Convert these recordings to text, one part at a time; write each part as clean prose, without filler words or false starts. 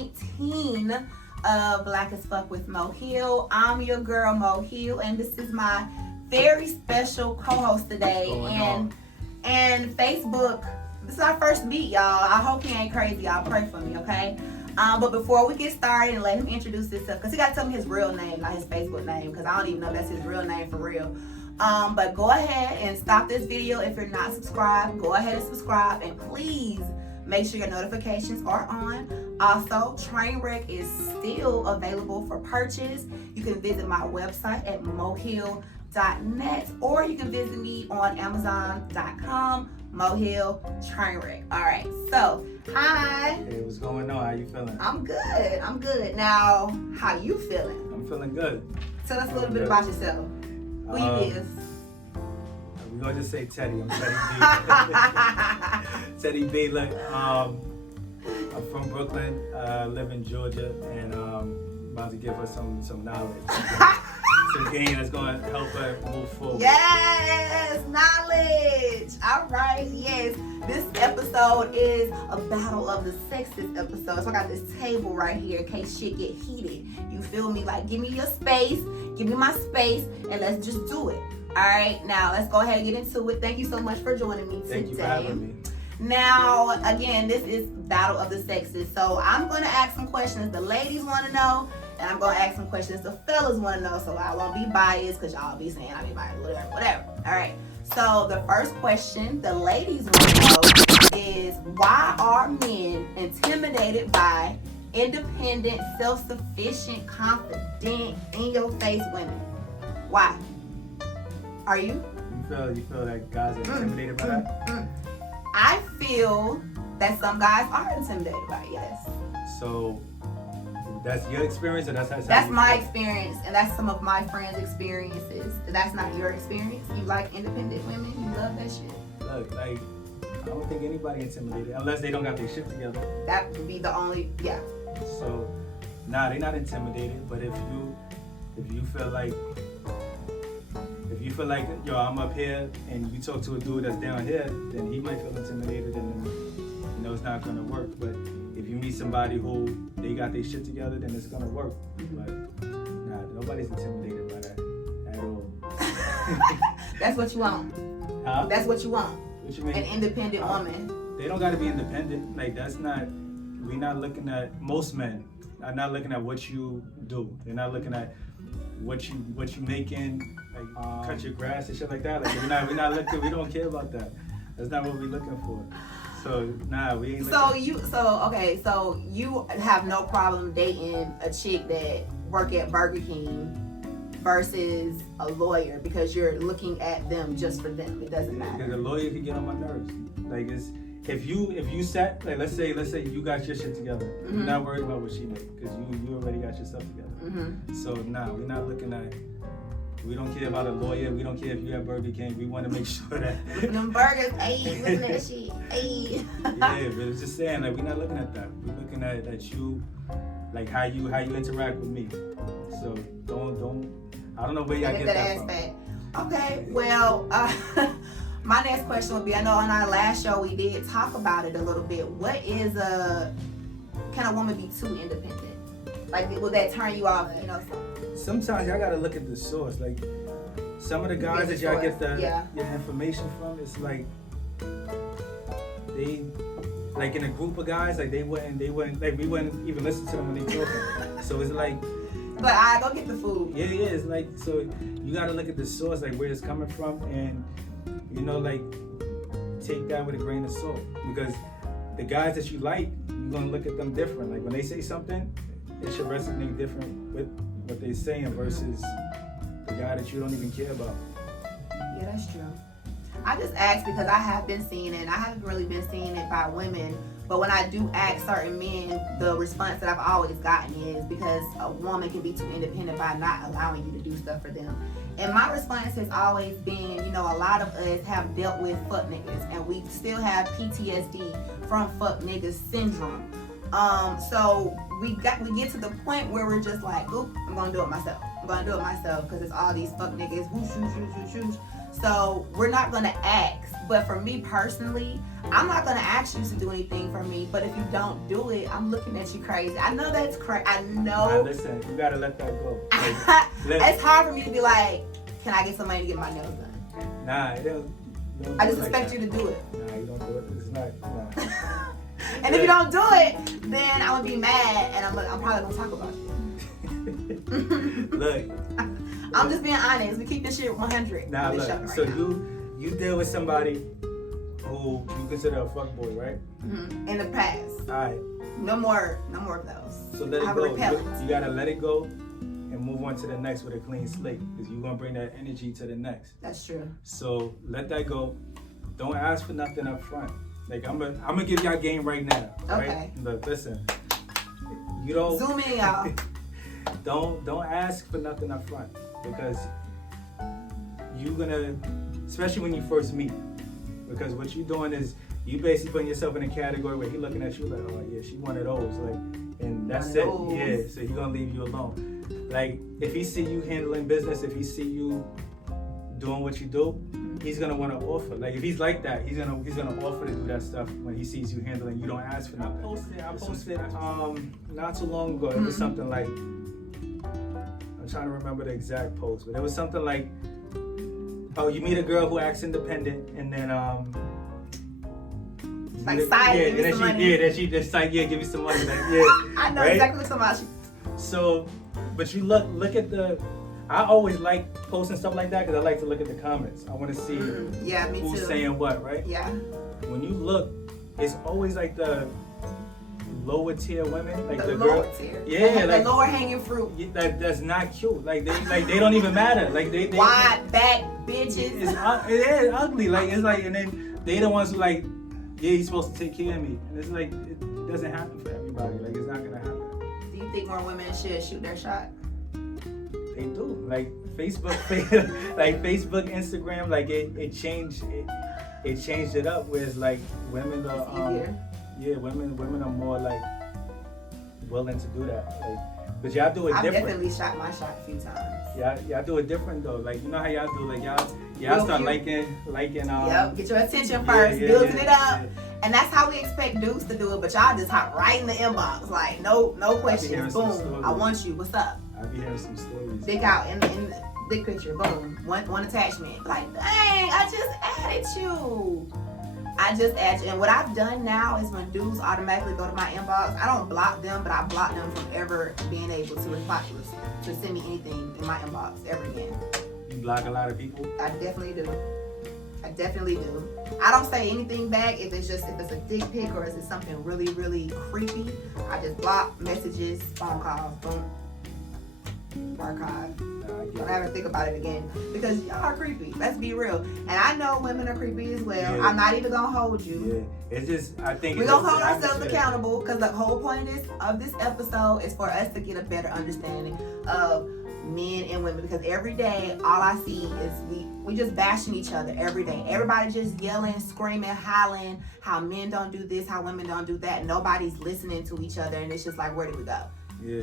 19 of Black as Fuck with Mo Hill. I'm your girl Mo Hill, and this is my very special co-host today. And Facebook, this is our first meet, y'all. I hope he ain't crazy. Y'all pray for me, okay? But before we get started and let him introduce himself, because he got to tell me his real name, not his Facebook name, because I don't even know if that's his real name for real. But go ahead and stop this video if you're not subscribed. Go ahead and subscribe, and please make sure your notifications are on. Also, Trainwreck is still available for purchase. You can visit my website at mohill.net, or you can visit me on amazon.com, Mohill Trainwreck. All right, so hi. Hey, what's going on? How you feeling? I'm good. Now, how you feeling? I'm feeling good. Tell us a little bit about yourself. Who you is? We're gonna just say Teddy. I'm Teddy B. Teddy B. Look, I'm from Brooklyn. Live in Georgia, and about to give her some knowledge, some game that's gonna help her move forward. Yes, knowledge. All right, yes. This episode is a battle of the sexes episode. So I got this table right here in case shit get heated. You feel me? Like, give me your space, give me my space, and let's just do it. All right, now let's go ahead and get into it. Thank you so much for joining me today. Thank you for having me. Now, again, this is Battle of the Sexes. So I'm going to ask some questions the ladies want to know, and I'm going to ask some questions the fellas want to know, so I won't be biased, because y'all be saying I be biased, whatever. All right. So the first question the ladies want to know is, why are men intimidated by independent, self-sufficient, confident, in-your-face women? Why? Are you? You feel that guys are intimidated by that? I feel that some guys are intimidated by it, yes. So that's your experience, or that's my experience, and that's some of my friends' experiences. That's not your experience. You like independent women? You love that shit? Look, like, I don't think anybody intimidated unless they don't got their shit together. That would be the only, yeah. So, nah, they're not intimidated. But if you feel like, yo, I'm up here and you talk to a dude that's down here, then he might feel intimidated, and you know it's not gonna work. But if you meet somebody who they got their shit together, then it's gonna work. But nah, nobody's intimidated by that at all. That's what you want. Huh? That's what you want. What you mean? An independent woman. They don't gotta be independent. Like, that's not. We're not looking at, most men are not looking at what you do. They're not looking at what you making, like cut your grass and shit like that. Like, we're not looking. We don't care about that. That's not what we're looking for. So nah, we ain't. So you have no problem dating a chick that work at Burger King versus a lawyer, because you're looking at them just for them. It doesn't matter. Because a lawyer can get on my nerves. Like, it's if you set, like, let's say you got your shit together. Mm-hmm. You're not worried about what she make, because you already got your stuff together. Mm-hmm. So nah, we're not looking at. We don't care about a lawyer. We don't care if you have Burger King. We want to make sure that them burgers, ayy, looking at that shit, ayy. Yeah, but it's just saying, like, we're not looking at that. We're looking at that you, like, how you interact with me. So don't. I don't know where y'all get that from. Okay, well, my next question would be, I know on our last show we did talk about it a little bit. What is can a woman be too independent? Like, will that turn you off? You know. Sometimes y'all gotta look at the source. Like, some of the guys that y'all get your information from, it's like they, like, in a group of guys, like they wouldn't like, we wouldn't even listen to them when they talking. So it's like. But I go get the food. Yeah, it's like, so you gotta look at the source, like where it's coming from, and you know, like, take that with a grain of salt, because the guys that you like, you're gonna look at them different. Like, when they say something, it should resonate different with what they're saying versus the guy that you don't even care about. Yeah, that's true. I just asked because I have been seeing it, and I haven't really been seeing it by women, but when I do ask certain men, the response that I've always gotten is because a woman can be too independent by not allowing you to do stuff for them. And my response has always been, you know, a lot of us have dealt with fuck niggas, and we still have PTSD from fuck niggas syndrome. So we get to the point where we're just like, oop, I'm gonna do it myself. I'm gonna do it myself because it's all these fuck niggas. Whoosh, whoosh, whoosh, whoosh, whoosh. So we're not gonna ask, But for me personally, I'm not gonna ask you to do anything for me. But if you don't do it, I'm looking at you crazy. I know that's crazy. I know. Nah, listen, you gotta let that go. It's hard for me to be like, can I get some money to get my nails done? Nah, it don't I just like expect that. you to do it. Nah, you don't do it. It's not. Nah. And if you don't do it, then I'm gonna be mad, and I'm probably gonna talk about you. Look, I'm just being honest. We keep this shit 100. nah, on this look. show right So now. you deal with somebody who you consider a fuckboy, right? In the past, All right. no more of those. So let I it have go. a repellent. You gotta let it go and move on to the next with a clean slate, because you're gonna bring that energy to the next. That's true. So let that go. Don't ask for nothing up front. Like I'm gonna give y'all game right now. Right? Okay. Look, listen. You don't Zoom in, y'all. don't ask for nothing up front, because you're gonna, especially when you first meet, because what you're doing is you basically putting yourself in a category where he looking at you like, oh yeah, she one of those, like, and that's it. One of Yeah, those. so he gonna leave you alone. Like if he see you handling business, if he see you doing what you do, he's gonna want to offer. Like if he's like that, he's gonna offer to do that stuff when he sees you handling. You don't ask for nothing. I posted not too long ago. It was something like, I'm trying to remember the exact post, but it was something like, oh, you meet a girl who acts independent, and then Like, side, yeah, give me and then some she money. yeah, then she just like, yeah, give me some money, like, yeah. I know right? exactly what somebody. So, but you look at the. I always like posting stuff like that because I like to look at the comments. I want to see Yeah, me who's too. saying what, right? Yeah. When you look, it's always like the lower tier women, like the lower girl. tier. Yeah, the like lower hanging fruit. that's not cute. Like they don't even matter. Like they Wide back bitches. it is ugly. Like it's like, and then they the ones who like, yeah, he's supposed to take care of me, and it's like it doesn't happen for everybody. Like it's not gonna happen. Do you think more women should shoot their shot? They do. Like Facebook, like Facebook, Instagram, like it changed it up. Whereas like women are, women are more like willing to do that. Like, but y'all do it I've different. definitely shot my shot a few times. Y'all do it different though. Like you know how y'all do. Like y'all Real start cute. liking. Yep, get your attention first, building it up. Yeah. And that's how we expect dudes to do it, but y'all just hop right in the inbox. Like, no questions. hearing some Boom. stories. I want you. What's up? I be hearing some stories. Dick out in the big picture. Boom. One attachment. Like, dang, I just added you. And what I've done now is when dudes automatically go to my inbox, I don't block them, but I block them from ever being able to reply to send me anything in my inbox ever again. You block a lot of people. I definitely do. I don't say anything back if it's a dick pic or if it's something really, really creepy. I just block messages, phone calls, boom, archive. Don't ever think about it again because y'all are creepy. Let's be real. And I know women are creepy as well. Yeah. I'm not even gonna hold you. Yeah, it's just I think We're it's gonna just hold the ourselves atmosphere. accountable because the whole point of this episode is for us to get a better understanding of men and women, because every day all I see is we just bashing each other every day. Everybody just yelling, screaming, hollering how men don't do this, how women don't do that. Nobody's listening to each other, and it's just like, where do we go? Yeah.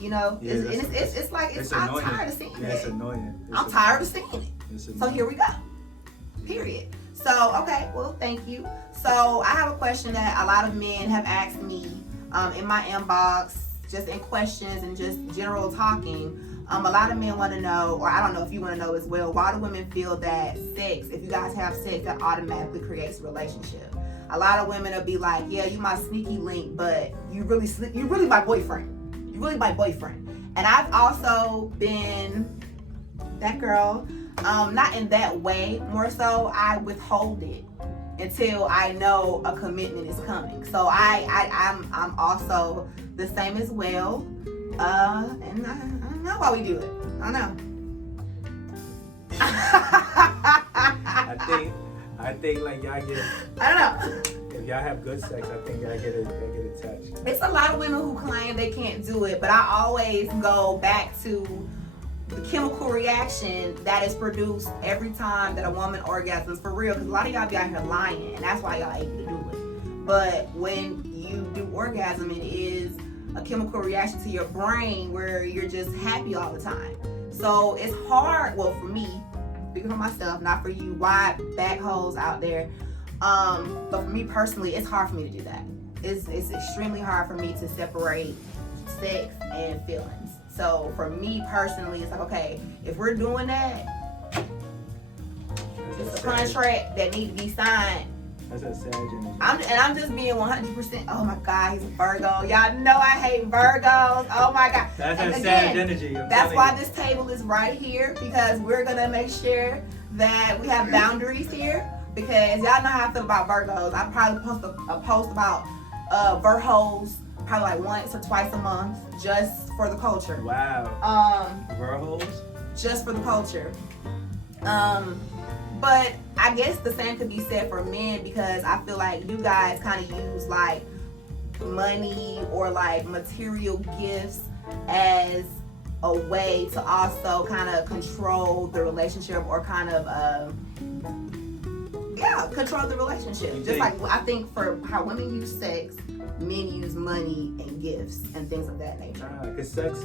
You know, Yeah, it's like I'm annoying. tired of seeing Yeah, it. it's annoying. I'm tired of seeing it. It's So annoying. here we go. Period. So, okay, well, thank you. So I have a question that a lot of men have asked me in my inbox, just in questions and just general talking. A lot of men want to know, or I don't know if you want to know as well, why do women feel that sex, if you guys have sex, that automatically creates a relationship? A lot of women will be like, yeah, you my sneaky link, but you really my boyfriend. You really my boyfriend. And I've also been that girl, not in that way, more so I withhold it until I know a commitment is coming. So I'm also the same as well. And I don't know why we do it. I don't know. I think like y'all get, I don't know. if y'all have good sex, I think y'all get attached. It's a lot of women who claim they can't do it, but I always go back to the chemical reaction that is produced every time that a woman orgasms, for real, because a lot of y'all be out here lying, and that's why y'all able to do it. But when you do orgasm, it is a chemical reaction to your brain where you're just happy all the time. So it's hard, well, for me, speaking for myself, not for you wide back hoes out there. But for me personally, it's hard for me to do that. It's extremely hard for me to separate sex and feelings. So for me personally, it's like, okay, if we're doing that, it's a contract that needs to be signed. That's a sad energy. I'm just being 100%. Oh my God, he's a Virgo. Y'all know I hate Virgos. Oh my God. That's a sad energy. That's why this table is right here, because we're gonna make sure that we have boundaries here. Because y'all know how I feel about Virgos. I probably post a post about Virgos probably like once or twice a month, just for the culture. Wow. Virgos? Just for the culture. But I guess the same could be said for men, because I feel like you guys kind of use like money or like material gifts as a way to also kind of control the relationship, or kind of control the relationship. Just like I think for how women use sex, men use money and gifts and things of that nature. Because sex,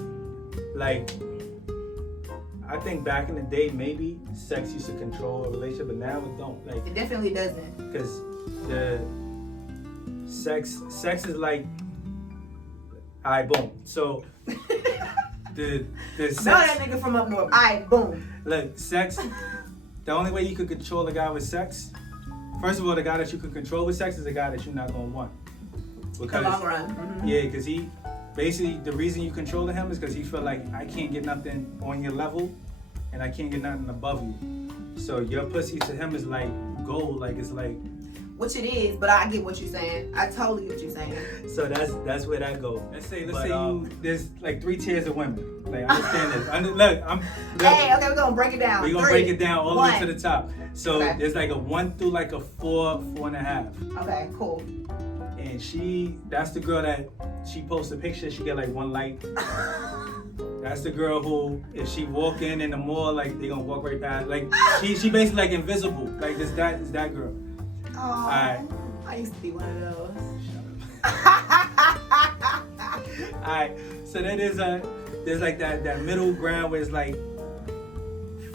like, I think back in the day, maybe sex used to control a relationship, but now it don't. Like, it definitely doesn't. Because the sex is like, alright, boom. So the sex. Know that nigga from up north. Alright, boom. Look, sex. The only way you could control a guy with sex, first of all, the guy that you could control with sex is a guy that you're not gonna want. Because, the long run. Mm-hmm. Yeah, because he. Basically, the reason you control him is because he feel like, I can't get nothing on your level, and I can't get nothing above you. So your pussy to him is like gold, like it's like. Which it is, but I get what you're saying. I totally get what you're saying. So that's where that go. Let's say there's like 3 tiers of women. Like, understand this. Hey, okay, we're gonna break it down. We're gonna break it down all the way to the top. So okay. There's like a 1 through like a 4, 4.5. Okay, cool. And that's the girl that she posts a picture, she get like 1 like. That's the girl who, if she walk in the mall, like they gonna walk right past. Like she basically like invisible. Like it's that girl. Oh, right. I used to be one of those. Shut up. Alright, so then there's like that middle ground where it's like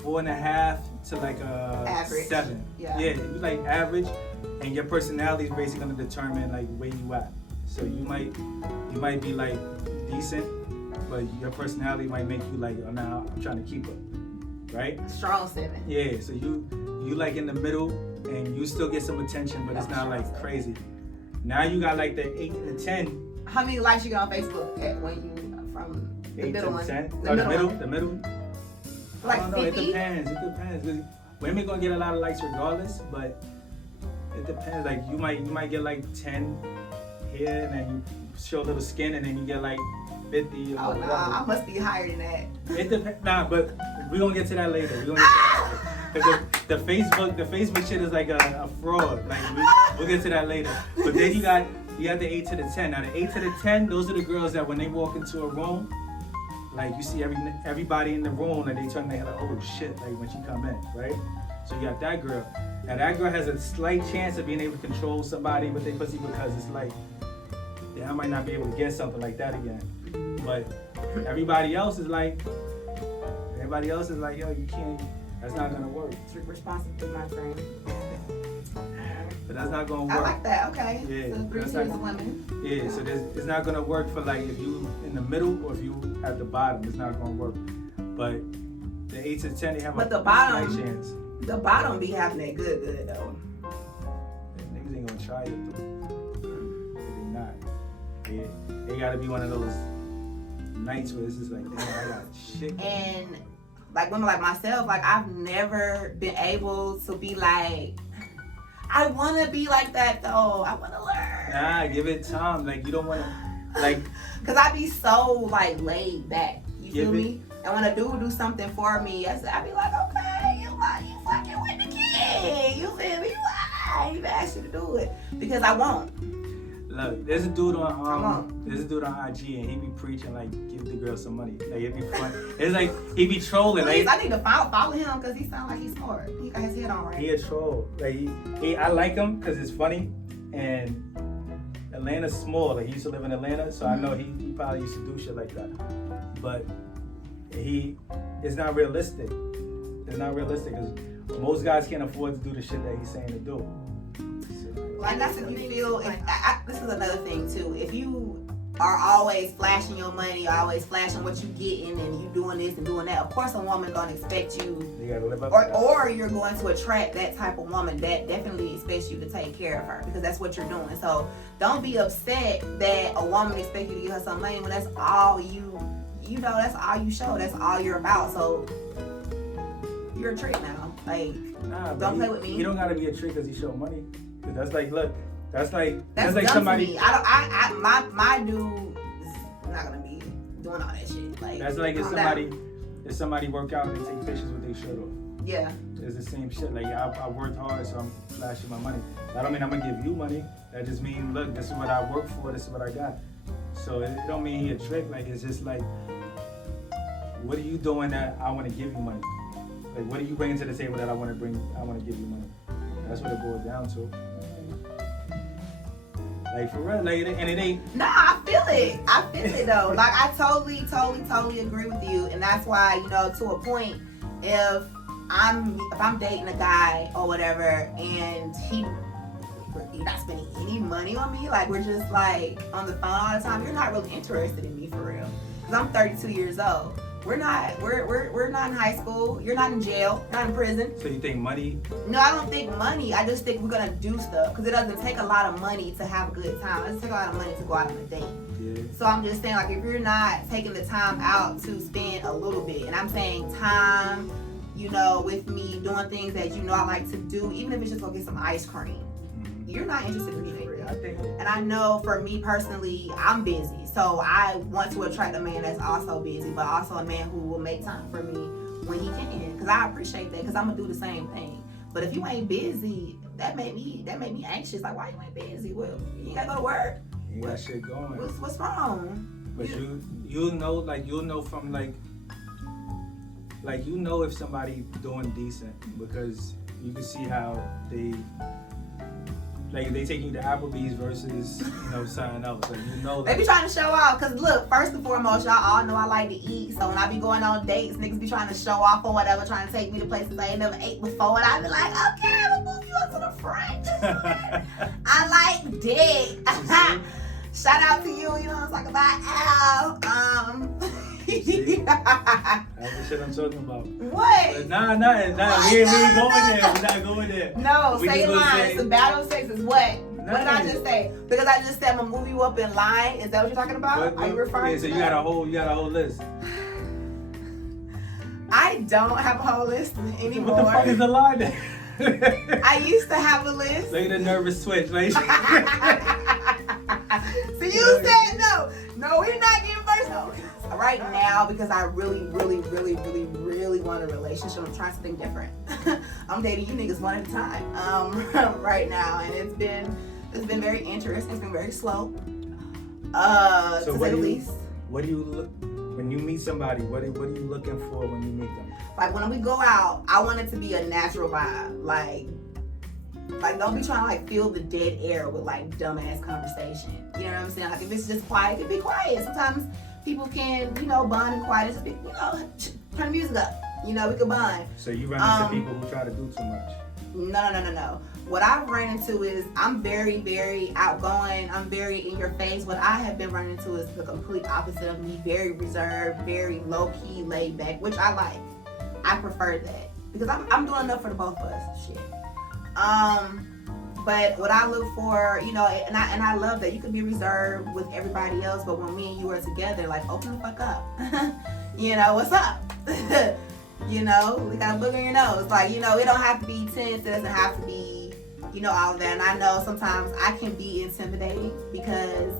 4.5 to like average. 7. Yeah, it's like average. And your personality is basically gonna determine like where you at. So you might be like decent, but your personality might make you like, oh, now I'm trying to keep her, right? Strong 7. Yeah. So you like in the middle, and you still get some attention, but it's not like crazy. Now you got like the 8 and the 10. How many likes you got on Facebook when you from the 8 middle to one? 10. The middle. Like I don't know. 50? It depends. Women gonna get a lot of likes regardless, but it depends. Like you might get like 10 here, and then you show a little skin, and then you get like 50. Oh nah, I must be higher than that. It depends. Nah, but we gonna get to that later. Because the Facebook shit is like a fraud. Like we'll get to that later. But then you got the 8 to the 10. Now the 8 to the 10, those are the girls that when they walk into a room, like you see everybody in the room, and they turn their head like, oh shit, like when she come in, right? So you got that girl. Now that girl has a slight chance of being able to control somebody with their pussy, because it's like, I might not be able to get something like that again. But everybody else is like, yo, you can't, that's not gonna work. It's responsibility, my friend. But that's not gonna work. I like that, okay. Yeah. So 3 tiers of women. Yeah, so it's not gonna work for like if you in the middle or if you at the bottom, it's not gonna work. But the 8 to 10, they have but a slight chance. The bottom be having that good though. Niggas ain't gonna try it though. They not. They gotta be one of those nights where it's just like, damn, I got shit. And like women like myself, like I've never been able to be like, I wanna be like that though. I wanna learn. Nah, give it time. Like you don't wanna, like. Cause I be so like laid back. You feel me? And when a dude do something for me, I be like, okay, you fucking with the kid. You feel me? I ain't even asked you to do it because I won't. Look, there's a dude on IG, and he be preaching like, give the girl some money. Like it'd be fun. It's like he be trolling. Please, like I need to follow him because he sound like he's smart. He got his head on right. He a troll. Like I like him because it's funny, and Atlanta's small. Like he used to live in Atlanta, so I know he probably used to do shit like that. But it's not realistic. It's not realistic because most guys can't afford to do the shit that he's saying to do. And that's if you feel. This is another thing too. If you are always flashing your money, always flashing what you getting, and you doing this and doing that, of course a woman gonna expect you. You gotta live up to that. Or you're going to attract that type of woman that definitely expects you to take care of her because that's what you're doing. So don't be upset that a woman expects you to give her some money when that's all that's all you show. That's all you're about. So you're a trick now. Like, don't play with me. You don't gotta be a trick because you show money. Cause that's like, look, that's like dumb somebody. To me. My dude is not gonna be doing all that shit. Like, that's like if somebody work out and they take pictures with their shirt off. Yeah. It's the same shit. Like I worked hard, so I'm flashing my money. That don't mean I'm gonna give you money. That just means, look, this is what I worked for. This is what I got. So it don't mean he a trick. Like, it's just like, what are you doing that I want to give you money? Like, what are you bringing to the table that I want to give you money? That's what it boils down to. Like, for real, like, and it ain't. Nah, I feel it though. Like, I totally agree with you, and that's why, to a point, if I'm dating a guy or whatever, and he's not spending any money on me, like, we're just like on the phone all the time, you're not really interested in me for real. Cause I'm 32 years old. We're not in high school. You're not in jail, not in prison. So you think money? No, I don't think money. I just think we're gonna do stuff because it doesn't take a lot of money to have a good time. It doesn't take a lot of money to go out on a date. Yeah. So I'm just saying, like, if you're not taking the time out to spend a little bit, and I'm saying time, with me doing things that I like to do, even if it's just go get some ice cream, you're not interested in me for real. And I know for me personally, I'm busy. So I want to attract a man that's also busy, but also a man who will make time for me when he can. Because I appreciate that, because I'm going to do the same thing. But if you ain't busy, that made me anxious. Like, why you ain't busy? Well, you ain't got to go to work. You got shit going. What's wrong? But you'll know from if somebody doing decent, because you can see how they taking you to Applebee's versus something else. Like, they be trying to show off. Cause look, first and foremost, y'all all know I like to eat. So when I be going on dates, niggas be trying to show off or whatever, trying to take me to places I ain't never ate before, and I be like, okay, I'm gonna move you up to the front. I like dick. Shout out to you. It's like about Al. That's the shit I'm talking about. What? Nah. We ain't going there. We're not going there. No, say it line. It's a battle of sexes. What? What did I just say? Because I just said I'm gonna move you up in line. Is that what you're talking about? Are you referring to so that? you got a whole list. I don't have a whole list anymore. What the fuck is the line then? I used to have a list. Look at the nervous twitch. Like, so you said no. No, we're not getting personal. Right now, because I really want a relationship, I'm trying something different. I'm dating you niggas one at a time right now, and it's been very interesting. It's been very slow, to say the least. What do you look when you meet somebody? What are you looking for when you meet them? Like, when we go out, I want it to be a natural vibe. Like don't be trying to like fill the dead air with like dumbass conversation. You know what I'm saying? Like, if it's just quiet, it can be quiet. Sometimes people can, bond in quiet. Just be, turn the music up. We can bond. So you run into people who try to do too much? No. What I've run into is I'm very, very outgoing. I'm very in your face. What I have been running into is the complete opposite of me. Very reserved, very low key, laid back, which I like. I prefer that because I'm doing enough for the both of us. Shit. But what I look for, and I love that you can be reserved with everybody else, but when me and you are together, like, open the fuck up. What's up? We got a booger in your nose. Like, it don't have to be tense. It doesn't have to be, all of that. And I know sometimes I can be intimidating because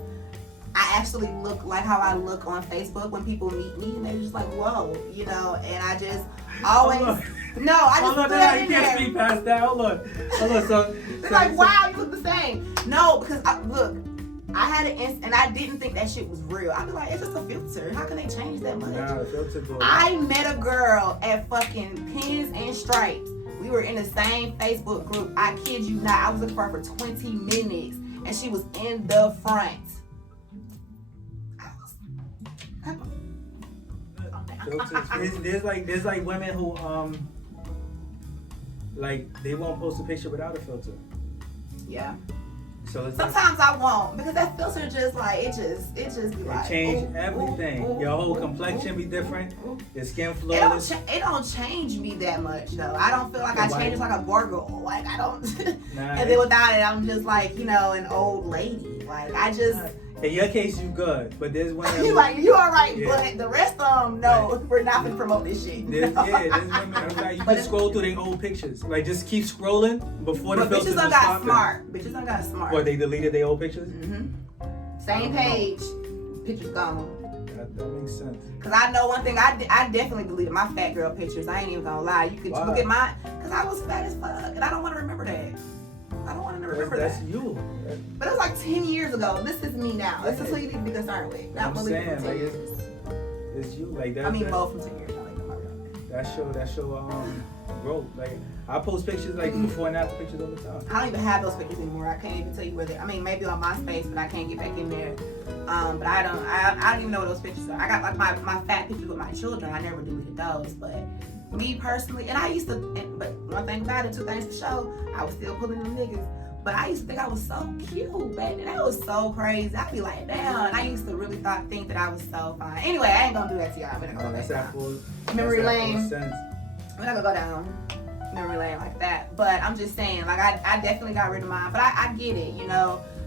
I actually look like how I look on Facebook when people meet me, and they're just like, whoa, and I just always... No, I just put that in there. You can't speak past that. Hold on. So it's like, wow, you look the same. No, because I had and I didn't think that shit was real. I'd be like, it's just a filter. How can they change that much? Nah, the filter goes. I met a girl at fucking Pins and Stripes. We were in the same Facebook group. I kid you not. I was looking for her for 20 minutes, and she was in the front. There's like women who like they won't post a picture without a filter. Yeah. So it's sometimes I won't because that filter just like it just be like change everything. Your whole complexion be different. Your skin flawless. It don't change me that much though. I don't feel like I change like a gargoyle. Like I don't. And then without it, I'm just like an old lady. Like I just. In your case, you good, but there's women. You like you all right, but the rest of them, no, we're not gonna promote this shit. There's women. Like, you can scroll through their old pictures. Like just keep scrolling before the filters. Bitches done got smart. Bitches done got smart. What, they deleted their old pictures? Mm-hmm. Same page, pictures gone. That makes sense. Cause I know one thing, I definitely deleted my fat girl pictures. I ain't even gonna lie. You could look at mine, cause I was fat as fuck, and I don't want to remember that. I don't want to remember that. That's you. But it was like 10 years ago. This is me now. This is who you need to be concerned with. Not I'm saying, like it's you. Like that. I mean, both from 10 years. I like them. That show growth. Like I post pictures like before and after pictures all the time. I don't even have those pictures anymore. I can't even tell you where they. I mean, maybe on MySpace, but I can't get back in there. But I don't even know what those pictures are. I got like my fat pictures with my children. I never deleted those, but. Me personally, and I used to, but one thing about it, two things for sure, I was still pulling them niggas. But I used to think I was so cute back then. That was so crazy. I'd be like, damn. And I used to really think that I was so fine. Anyway, I ain't gonna do that to y'all. We're not gonna go down memory lane. We're not gonna go down memory lane like that. But I'm just saying, like I definitely got rid of mine. But I get it,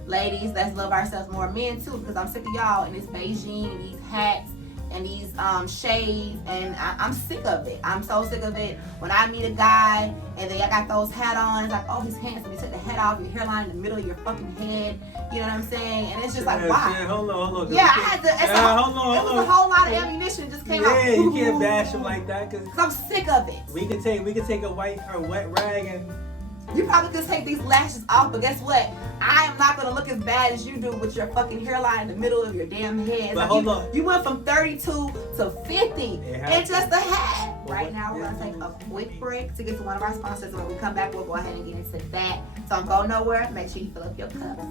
ladies, let's love ourselves more. Men too, because I'm sick of y'all in this Beijing and these hats and these shades, and I'm sick of it. I'm so sick of it. When I meet a guy and I got those hat on, it's like, oh, he's handsome. You took the hat off, your hairline in the middle of your fucking head. You know what I'm saying? And it's just like, why? Hold on. Yeah, I had to. Hold on. It was a whole lot of ammunition just came out. Yeah, you can't bash him like that because I'm sick of it. We could take a wet rag and. You probably could take these lashes off, but guess what? I am not gonna look as bad as you do with your fucking hairline in the middle of your damn head. But hold on. You went from 32 to 50 and just a hat. Right now, we're gonna take a quick break to get to one of our sponsors, and when we come back, we'll go ahead and get into that. So don't go nowhere. Make sure you fill up your cups.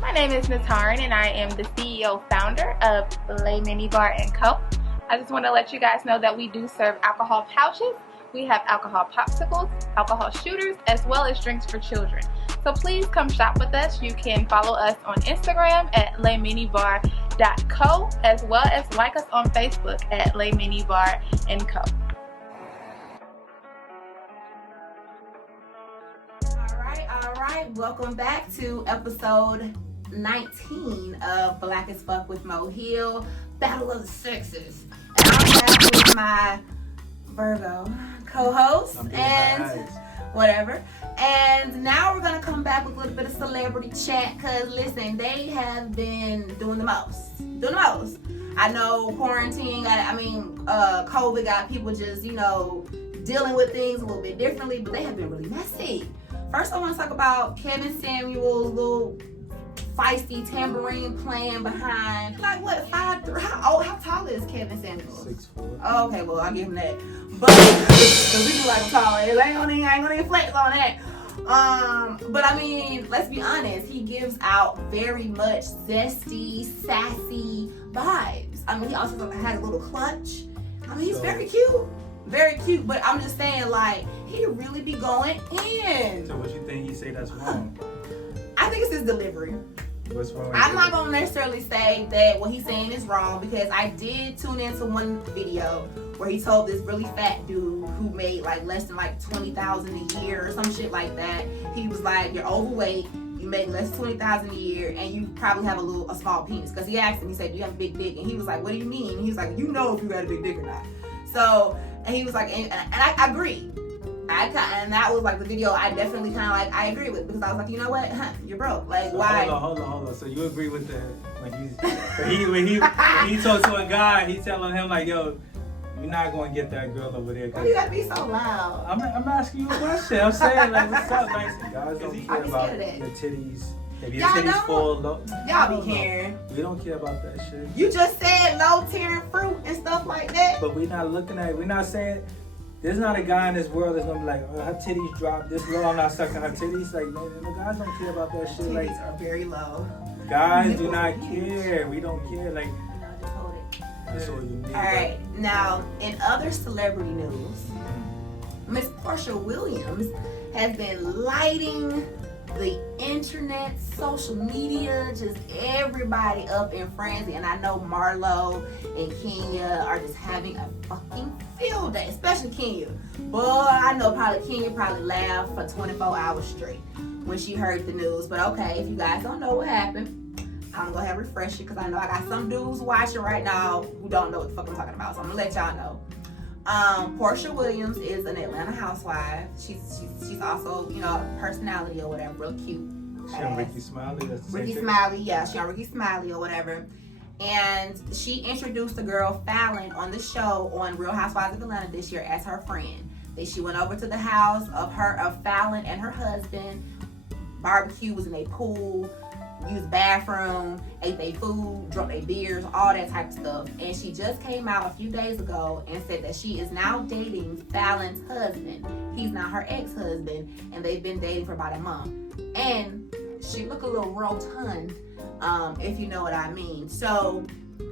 My name is Natarin, and I am the CEO founder of Le Mini Bar & Co. I just want to let you guys know that we do serve alcohol pouches. We have alcohol popsicles, alcohol shooters, as well as drinks for children. So please come shop with us. You can follow us on Instagram at leminibar.co, as well as like us on Facebook at Le Mini Bar & Co. All right. Welcome back to episode 19 of Black as Fuck with Mo Hill, Battle of the Sexes. And I'm back with my Virgo co-host and whatever. And now we're gonna come back with a little bit of celebrity chat, because listen, they have been doing the most. I know quarantine, COVID got people just, dealing with things a little bit differently, but they have been really messy. First, I want to talk about Kevin Samuel's little feisty tambourine playing behind, like what, 5'3"? How tall is Kevin Samuel? 6'4". Oh, okay, well, I'll give him that. But, because we do like him tall. I ain't gonna even flex on that. But I mean, let's be honest, he gives out very much zesty, sassy vibes. I mean, he also has a little clutch. I mean, he's very cute, but I'm just saying, like, he really be going in. So what you think he say that's wrong? I think it's his delivery. What's wrong? I'm not gonna necessarily say that what he's saying is wrong, because I did tune into one video where he told this really fat dude who made like less than like $20,000 a year or some shit like that. He was like, you're overweight, you make less than $20,000 a year, and you probably have a small penis. Because he asked him, he said, do you have a big dick? And he was like, what do you mean? And he was like, you know if you got a big dick or not. So, and he was like, and I agree. And that was like the video I definitely kind of like, I agree with, because I was like, you know what, you're broke. Like, so why? Hold on. So you agree with when he talks to a guy, he telling him like, yo, you're not going to get that girl over there. Why you gotta be so loud? I'm asking you a question. I'm saying, like, what's up? Like, guys don't care about your titties. If your titties fall low. Y'all be caring. We don't care about that shit. You just said low tearing fruit and stuff like that. But we're not saying, there's not a guy in this world that's going to be like, oh, her titties drop this low, I'm not sucking her titties. Like, man, the guys don't care about that shit. Titties like, are very low. Guys do not care. We don't care. Like, just hold it. That's all you need. All right. Now, in other celebrity news, Miss Porsha Williams has been lighting the internet, social media, just everybody up in frenzy. And I know Marlo and Kenya are just having a fucking field day, especially Kenya. Boy, I know Kenya probably laughed for 24 hours straight when she heard the news. But okay, if you guys don't know what happened, I'm gonna go ahead and refresh it because I know I got some dudes watching right now who don't know what the fuck I'm talking about. So I'm gonna let y'all know. Porsha Williams is an Atlanta housewife. She's also, you know, a personality or whatever, real cute. She on Ricky Smiley? That's the Ricky same Smiley, yeah, she on Ricky Smiley or whatever. And she introduced the girl Fallon on the show on Real Housewives of Atlanta this year as her friend. Then she went over to the house of Fallon and her husband. Barbecue, was in a pool, used bathroom, ate their food, drank their beers, all that type of stuff. And she just came out a few days ago and said that she is now dating Fallon's husband. He's not her ex-husband, and they've been dating for about a month. And she look a little rotund, if you know what I mean. So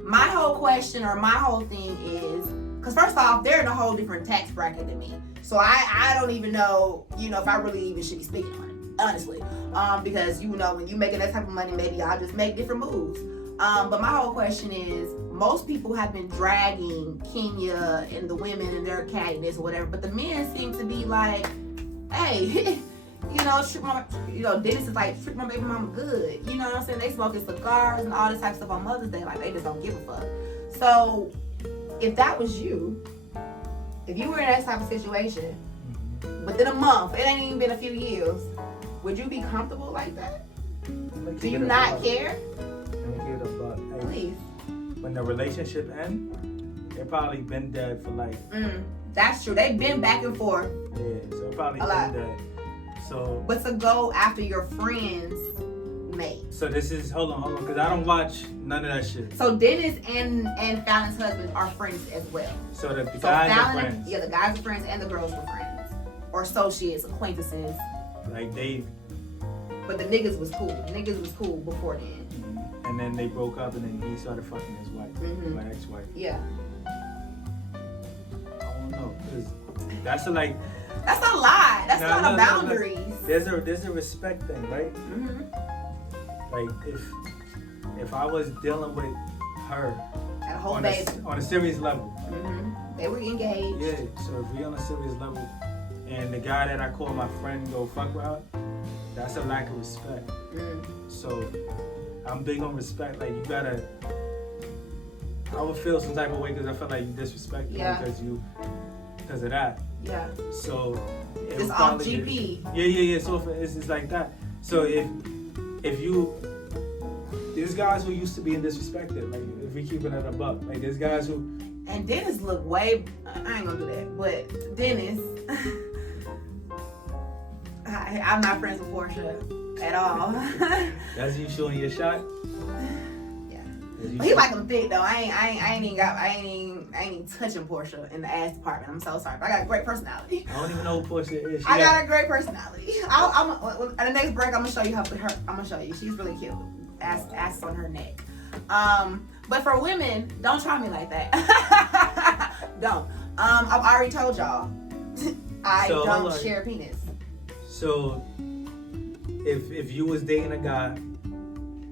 my whole question or my whole thing is, because first off, they're in a whole different tax bracket than me. So I don't even know, you know, if I really even should be speaking on it, honestly. Because, you know, when you making that type of money, maybe I'll just make different moves. But my whole question is, most people have been dragging Kenya and the women and their cattiness or whatever, but the men seem to be like, hey, Dennis is like, treat my baby mama good. You know what I'm saying? They smoking cigars and all this type of stuff on Mother's Day. Like, they just don't give a fuck. So, if that was you, if you were in that type of situation, within a month, it ain't even been a few years, would you be comfortable like that? Do you not care? Let me give it a buck. Hey, Please. when the relationship ends, they probably been dead for like. That's true. They've been back and forth. Yeah, so it probably A lot. been dead. So. But to go after your friend's mate. So this is hold on, because I don't watch none of that shit. So Dennis and Fallon's husband are friends as well. So the So guys are Fallon, friends. yeah, the guys are friends and the girls were friends, or associates, acquaintances. Like they. But the niggas was cool. Niggas was cool before then. And then they broke up, and then he started fucking his wife, my ex-wife. Yeah. I don't know, cause that's a like. That's a lot. That's a lot of boundaries. There's a respect thing, right? Like if I was dealing with her At a whole on baby. on a serious level. They were engaged. Yeah. So if we on a serious level, and the guy that I call my friend go fuck with her, that's a lack of respect. So I'm big on respect. Like you gotta. I would feel some type of way because I feel like you disrespect me because of that. Yeah. So It's off GP. Yeah. So it's just like that. So if you, there's guys who used to being disrespected. Like if we keep it at a buck, like there's guys who. And Dennis look way. I ain't gonna do that. But Dennis, I'm not friends with Porsha at all. That's you shooting your shot. But he like him thick though. I ain't even touching Porsha in the ass department. I'm so sorry. But I got a great personality. I don't even know who Porsha is. I got a great personality. At the next break, I'm gonna show you her. I'm gonna show you. She's really cute. Ass on her neck. But for women, don't try me like that. Don't. I've already told y'all. I don't share penis. So if you was dating a guy,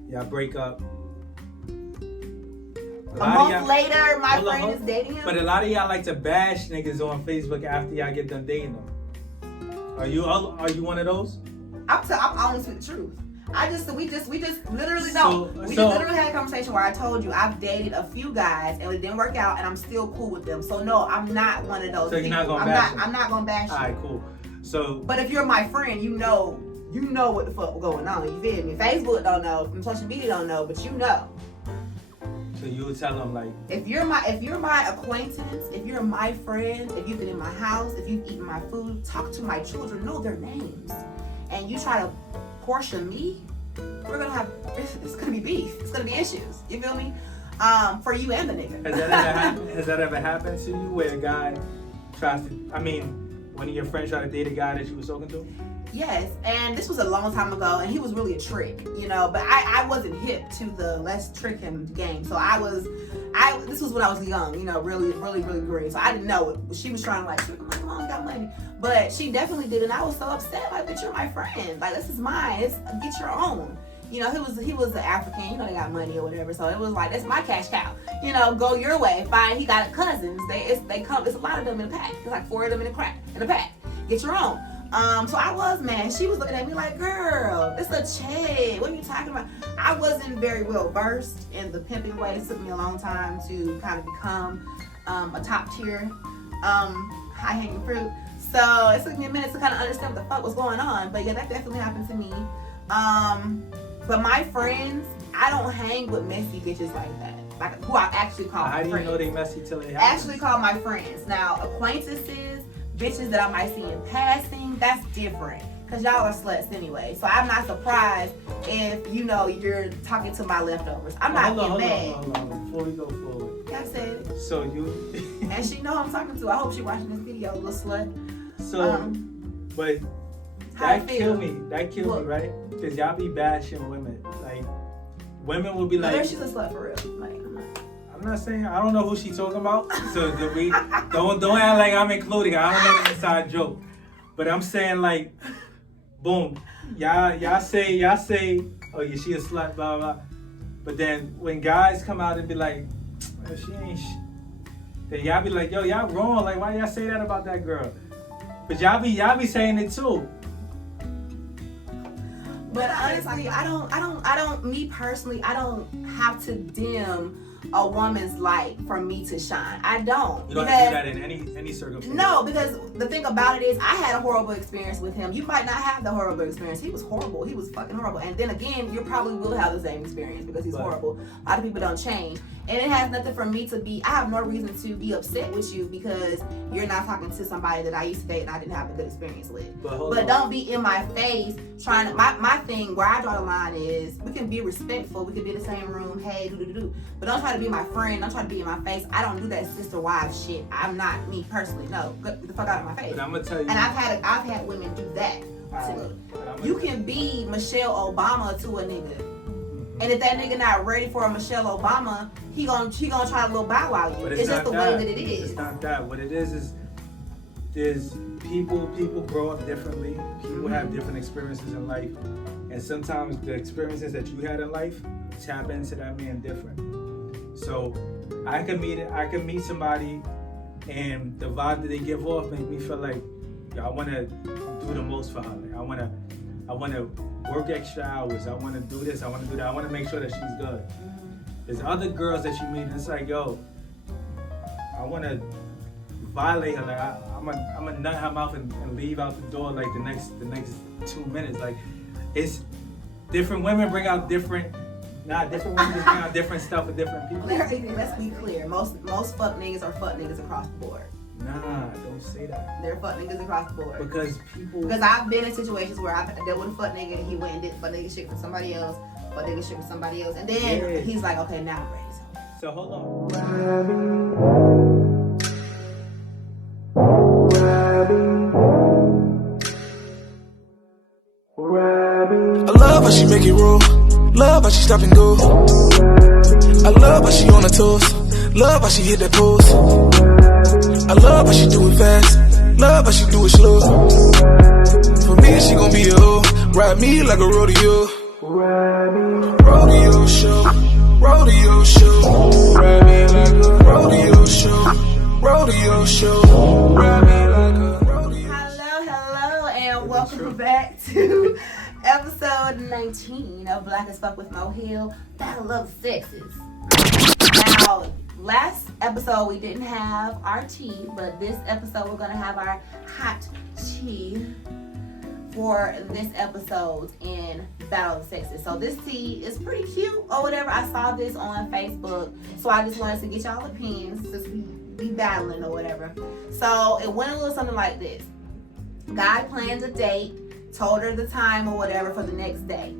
y'all break up. A month later, my friend is dating him. But a lot of y'all like to bash niggas on Facebook after y'all get done dating them. Are you one of those? I'm honest with the truth. We just literally don't. We literally had a conversation where I told you I've dated a few guys and it didn't work out, and I'm still cool with them. So no, I'm not one of those. So you're not gonna bash them. I'm not gonna bash you. Alright, cool. So. But if you're my friend, you know what the fuck going on. You feel me? Facebook don't know, social media don't know, but you know. So you would tell them like, if you're my acquaintance, if you're my friend, if you've been in my house, if you've eaten my food, talk to my children, know their names, and you try to Porsha me, we're gonna have it's gonna be beef. It's gonna be issues. You feel me? For you and the nigga. Has that ever happened to you where a guy tries to? I mean, one of your friends tried to date a guy that you was talking to? Yes, and this was a long time ago, and he was really a trick, but I wasn't hip to the let's trick him game. So this was when I was young, really, really, really green. So I didn't know it. She was trying to like, trick him, like, come on, got money. But she definitely did, and I was so upset, like, bitch, you're my friend. Like, this is mine. Get your own. He was an African, they got money or whatever. So it was like, that's my cash cow. Go your way. Fine, he got cousins. They come, it's a lot of them in a pack. There's like 4 of them in a pack. Get your own. So I was mad. She was looking at me like, girl, it's a chick. What are you talking about? I wasn't very well versed in the pimping way. It took me a long time to kind of become a top tier high hanging fruit. So it took me a minute to kind of understand what the fuck was going on. But yeah, that definitely happened to me. But my friends, I don't hang with messy bitches like that. Like who I actually call my friends. How do you know they messy till they happen? Actually call my friends. Now, acquaintances, bitches that I might see in passing, that's different. Cause y'all are sluts anyway. So I'm not surprised if you're talking to my leftovers. I'm not getting mad. Hold on. Before we go forward. Yeah, I said it. So you and she know who I'm talking to. I hope she watching this video, little slut. So but that killed me. That killed me, right? Because y'all be bashing women. Like women will be like, she's a slut for real. Like, I'm not saying, I don't know who she's talking about. So don't act like I'm including her. I don't know the inside joke. But I'm saying like, boom, y'all say, oh yeah, she a slut, blah blah. But then when guys come out and be like, oh, she ain't then y'all be like, yo, y'all wrong. Like why y'all say that about that girl? But y'all be saying it too. But honestly, I don't, me personally, I don't have to dim a woman's light for me to shine. I don't. You don't have to do that in any circumstance. No, because the thing about it is I had a horrible experience with him. You might not have the horrible experience. He was horrible. He was fucking horrible. And then again, you probably will have the same experience because he's horrible. A lot of people don't change. And it has nothing for me to be, I have no reason to be upset with you because you're not talking to somebody that I used to date and I didn't have a good experience with. But don't be in my face trying to, my thing where I draw the line is, we can be respectful, we can be in the same room, hey, but don't try to be my friend, don't try to be in my face. I don't do that sister wives shit. I'm not me personally, no, get the fuck out of my face. But I'm gonna tell you. And I've had women do that to me. You can be Michelle Obama to a nigga. And if that nigga not ready for a Michelle Obama, he gonna try to little bow wow you. It's just the way that it is. It's not that. What it is there's people grow up differently. People have different experiences in life. And sometimes the experiences that you had in life tap into that man different. So I could meet somebody and the vibe that they give off make me feel like, I wanna do the most for her. Like, I wanna work extra hours. I want to do this. I want to do that. I want to make sure that she's good. There's other girls that you meet, and it's like, yo, I want to violate her. Like I'm gonna nut her mouth and leave out the door like the next 2 minutes. Like it's different women bring out different. Different women just bring out different stuff with different people. Let's be clear. Most fuck niggas are fuck niggas across the board. Nah, don't say that. They're fuck niggas across the board. Because I've been in situations where I've dealt with a fuck nigga and he went and did fuck nigga shit for somebody else, and then he's like, okay, now I'm ready. So hold on. I love how she make it roll. Love how she stop and go. I love how she on her toes. Love how she hit that pose. I love how she do it fast. Love how she do it slow. For me, she gon' be a hoe. Ride me like a rodeo. Rodeo show. Rodeo show. Ride me like a rodeo show. Rodeo show. Ride me like a rodeo. Hello, and welcome back to episode 19 of Black as Fuck with Mo Hill. Battle of the Sexes. Now, last episode we didn't have our tea, but this episode we're gonna have our hot tea for this episode in Battle of the Sexes. So this tea is pretty cute or whatever. I saw this on Facebook, so I just wanted to get y'all opinions since we be battling or whatever. So it went a little something like this. Guy planned a date, told her the time or whatever for the next day.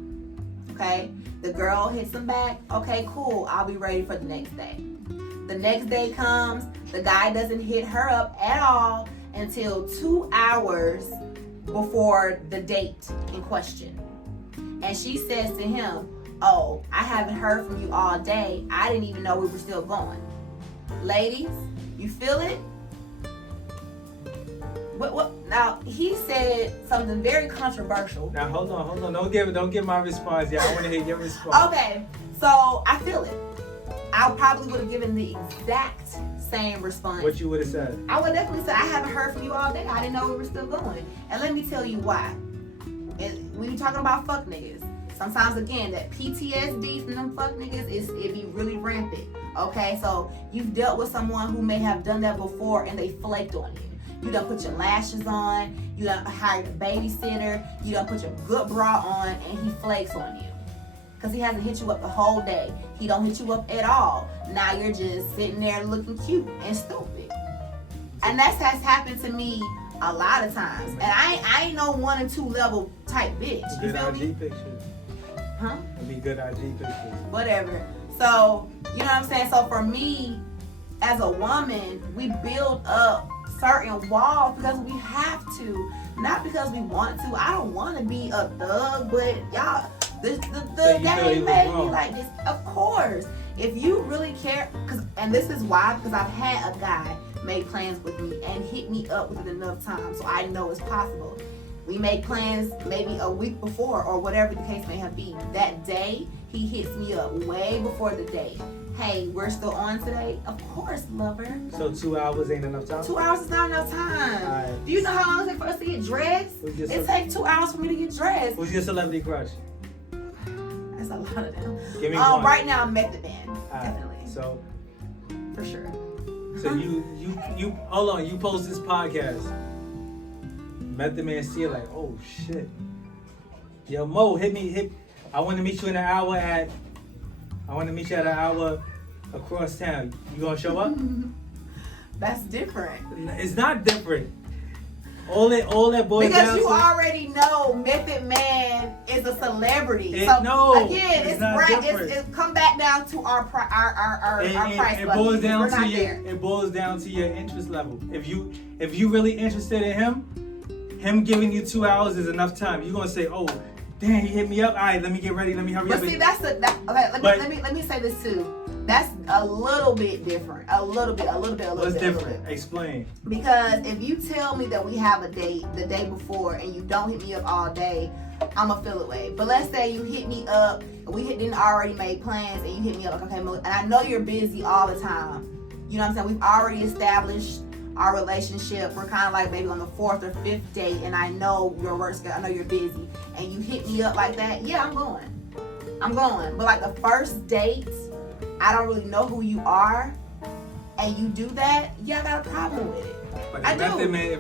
Okay? The girl hits him back. Okay, cool. I'll be ready for the next day. The next day comes, the guy doesn't hit her up at all, until 2 hours before the date in question. And she says to him, oh, I haven't heard from you all day. I didn't even know we were still going. Ladies, you feel it? What? Now, he said something very controversial. Now, hold on. Don't give my response yet. I want to hear your response. Okay, so I feel it. I probably would have given the exact same response. What you would have said? I would definitely say, I haven't heard from you all day. I didn't know we were still going. And let me tell you why. When you're talking about fuck niggas, sometimes again, that PTSD from them fuck niggas, it be really rampant. Okay, so you've dealt with someone who may have done that before and they flaked on you. You done put your lashes on, you done hired a babysitter, you done put your good bra on, and he flakes on you. Because he hasn't hit you up the whole day. He don't hit you up at all. Now you're just sitting there looking cute and stupid. And that has happened to me a lot of times. And I ain't no 1 and 2 level type bitch. You Good feel IG me? pictures. Huh? It'd be good IG pictures. Whatever. So, you know what I'm saying? So for me, as a woman, we build up certain walls because we have to, not because we want to. I don't want to be a thug, but y'all, the game made me like this. Of course, if you really care, and this is why, because I've had a guy make plans with me and hit me up within enough time, so I know it's possible. We make plans maybe a week before or whatever the case may have been. That day, he hits me up way before the date. Hey, we're still on today? Of course, lover. So 2 hours ain't enough time? 2 hours is not enough time. Right. Do you know how long it takes for us to get dressed? It takes 2 hours for me to get dressed. Who's your celebrity crush? That's a lot of them. Give me one. Right now, Method Man. Right. Definitely. So For sure. So you hold on, you post this podcast. Method Man see it like, oh shit. Yo, Mo, I want to meet you in an hour at an hour across town. You gonna show up? That's different. It's not different. All that boys because down you to, already know Method Man is a celebrity. It's come back down to our price it level. boils down We're to not your there. it boils down to your interest level. If you really interested in him giving you 2 hours is enough time. You're gonna say, oh, damn, he hit me up. All right, let me get ready. Let me hurry up. But see, let me say this too. That's a little bit different. A little bit. What's different? Explain. Because if you tell me that we have a date the day before and you don't hit me up all day, I'ma feel away. But let's say you hit me up, we didn't already make plans, and you hit me up like, okay, and I know you're busy all the time. You know what I'm saying? We've already established our relationship. We're kind of like maybe on the 4th or 5th date, and I know your work schedule. I know you're busy, and you hit me up like that. Yeah, I'm going. But like the first date, I don't really know who you are, and you do that. Yeah, I got a problem with it. But I do.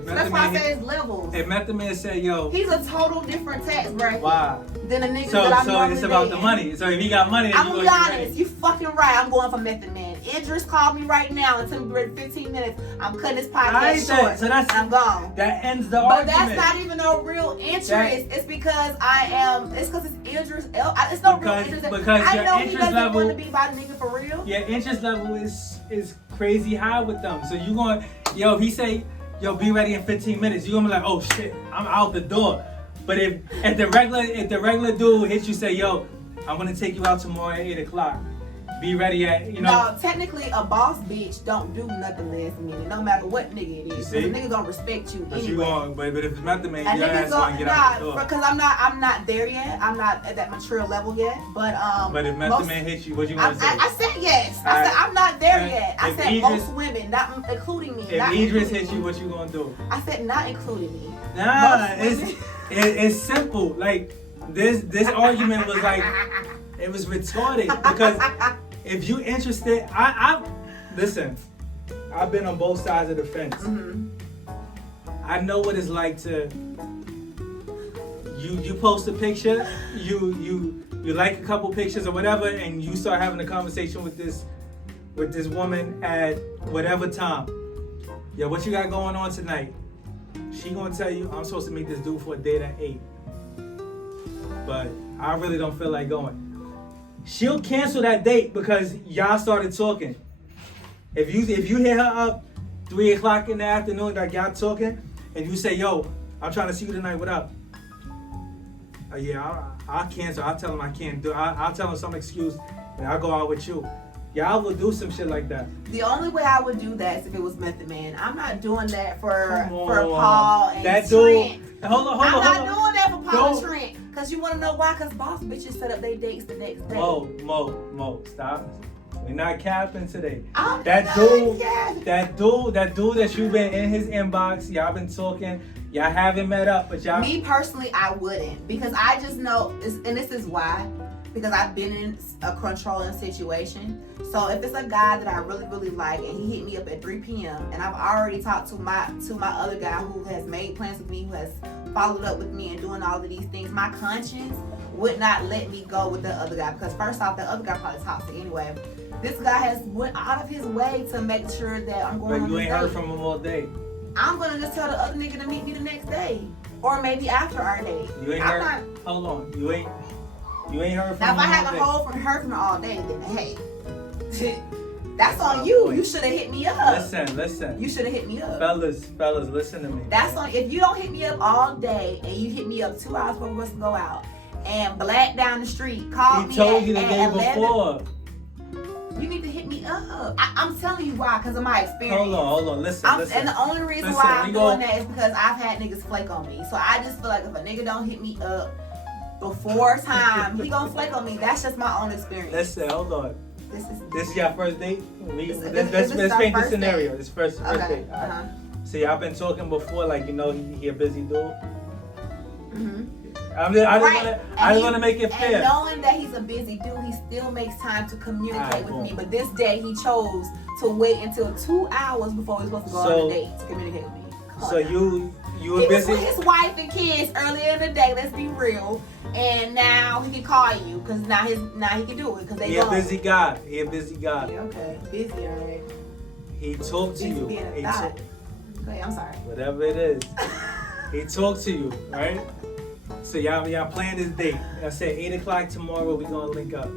That's why I say it's levels. If Method Man said, yo, he's a total different tax bracket. Why? Than a nigga So that I'm normally it's about dating. the money. So if he got money, then I'm you gonna be honest. You fucking right. I'm going for Method Man. Idris called me right now and told me we're 15 minutes. I'm cutting this podcast short. So that's, I'm gone. That ends the but argument. But that's not even no real interest. It's because it's because it's Idris. It's no real interest. Because I your know interest he doesn't level, want to be by the nigga for real. Your interest level is crazy high with them. So you going, if he say, yo, be ready in 15 minutes, you're gonna be like, oh shit, I'm out the door. But if the regular dude hits you, say, yo, I'm gonna take you out tomorrow at 8 o'clock. Be ready at, No, technically a boss bitch don't do nothing last minute, no matter what nigga it is. The nigga gonna respect you but anyway. But if it's Method Man, your ass gonna get out the door. Because I'm not there yet. I'm not at that mature level yet. But if Method Man hits you, what you gonna say? I said yes. I said I'm not there yet. I said most women, not including me. If Idris hits you, what you gonna do? I said not including me. Nah, it's simple. Like this argument was like, it was retarded because if you interested, listen, I've been on both sides of the fence. Mm-hmm. I know what it's like to you post a picture, you like a couple pictures or whatever, and you start having a conversation with this woman at whatever time. Yo, what you got going on tonight? She gonna tell you, I'm supposed to meet this dude for a date at 8. But I really don't feel like going. She'll cancel that date because y'all started talking. If you hit her up 3 o'clock in the afternoon, like y'all talking, and you say, yo, I'm trying to see you tonight, what up? Yeah, I'll cancel. I'll tell him I can't do it. I'll tell him some excuse, and I'll go out with you. Y'all will do some shit like that. The only way I would do that is if it was Method Man. I'm not doing that for Paul and that Trent. Hold on. I'm not doing that for Paul and Trent. Because you want to know why? Because boss bitches set up their dates the next day. Mo, stop. We're not capping today. That dude that you've been in his inbox, y'all been talking, y'all haven't met up, but y'all. Me personally, I wouldn't. Because I just know, and this is why. Because I've been in a controlling situation. So if it's a guy that I really, really like and he hit me up at 3 p.m. and I've already talked to my other guy who has made plans with me, who has followed up with me and doing all of these things, my conscience would not let me go with the other guy. Because first off, the other guy probably toxic anyway. This guy has went out of his way to make sure that I'm going on But you ain't date. heard from him all day. I'm going to just tell the other nigga to meet me the next day. Or maybe after our date. You ain't heard. Hold on. You ain't heard from him. Now, if I haven't heard from her all day, then hey, that's on you. You should have hit me up. Listen. You should have hit me up. Fellas, listen to me. That's on. If you don't hit me up all day and you hit me up 2 hours before we're supposed to go out and black down the street, call me. He told you the day 11, before. You need to hit me up. I'm telling you why, because of my experience. Hold on. Listen. And the only reason why I'm doing that is because I've had niggas flake on me. So I just feel like if a nigga don't hit me up before time, he gonna flake on me. That's just my own experience. Listen, hold on. This is your first date? Let's paint the scenario. This first date. Uh-huh. Right. So y'all been talking before, like, you know, he a busy dude? Mm-hmm. I just want to make it fair. And knowing that he's a busy dude, he still makes time to communicate with me. But this day, he chose to wait until 2 hours before he was supposed to go on a date to communicate with me. So you were he busy? was with his wife and kids earlier in the day. Let's be real. And now he can call you because now he can do it because they. He a busy guy. Yeah, okay, busy, alright. He talked to you. Okay, I'm sorry. Whatever it is, he talked to you, right? So y'all plan this date. I said 8 o'clock tomorrow. We gonna link up.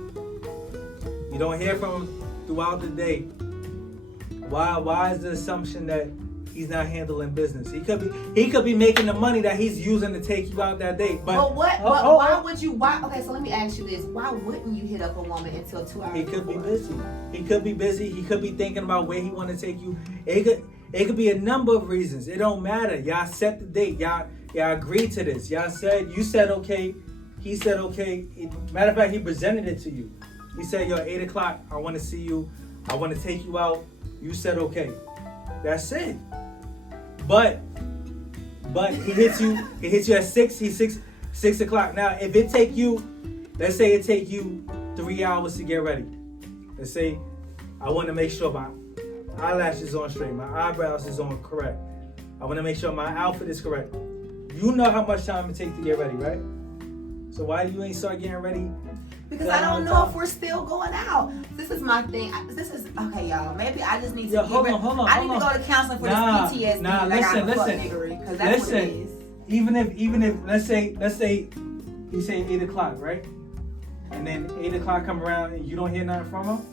You don't hear from him throughout the day. Why is the assumption that he's not handling business? He could be making the money that he's using to take you out that date. But why would you? Okay, so let me ask you this: why wouldn't you hit up a woman until 2 hours? He could be busy. He could be busy. He could be thinking about where he want to take you. It could be a number of reasons. It don't matter. Y'all set the date. Y'all agreed to this. You said okay. He said okay. Matter of fact, he presented it to you. He said, yo, 8 o'clock, I want to see you. I want to take you out. You said okay. That's it. But he hits you at 6. He's 6 o'clock. Now, if it take you, let's say it take you 3 hours to get ready. Let's say I want to make sure my eyelashes on straight, my eyebrows is on correct. I want to make sure my outfit is correct. You know how much time it takes to get ready, right? So why you ain't start getting ready? Because I don't know if we're still going out. This is my thing. Okay, y'all. Maybe I just need to hold on. I need to go to counseling for this PTSD. Listen. Because that's what it is. Even if let's say you say 8 o'clock, right? And then 8 o'clock come around and you don't hear nothing from him.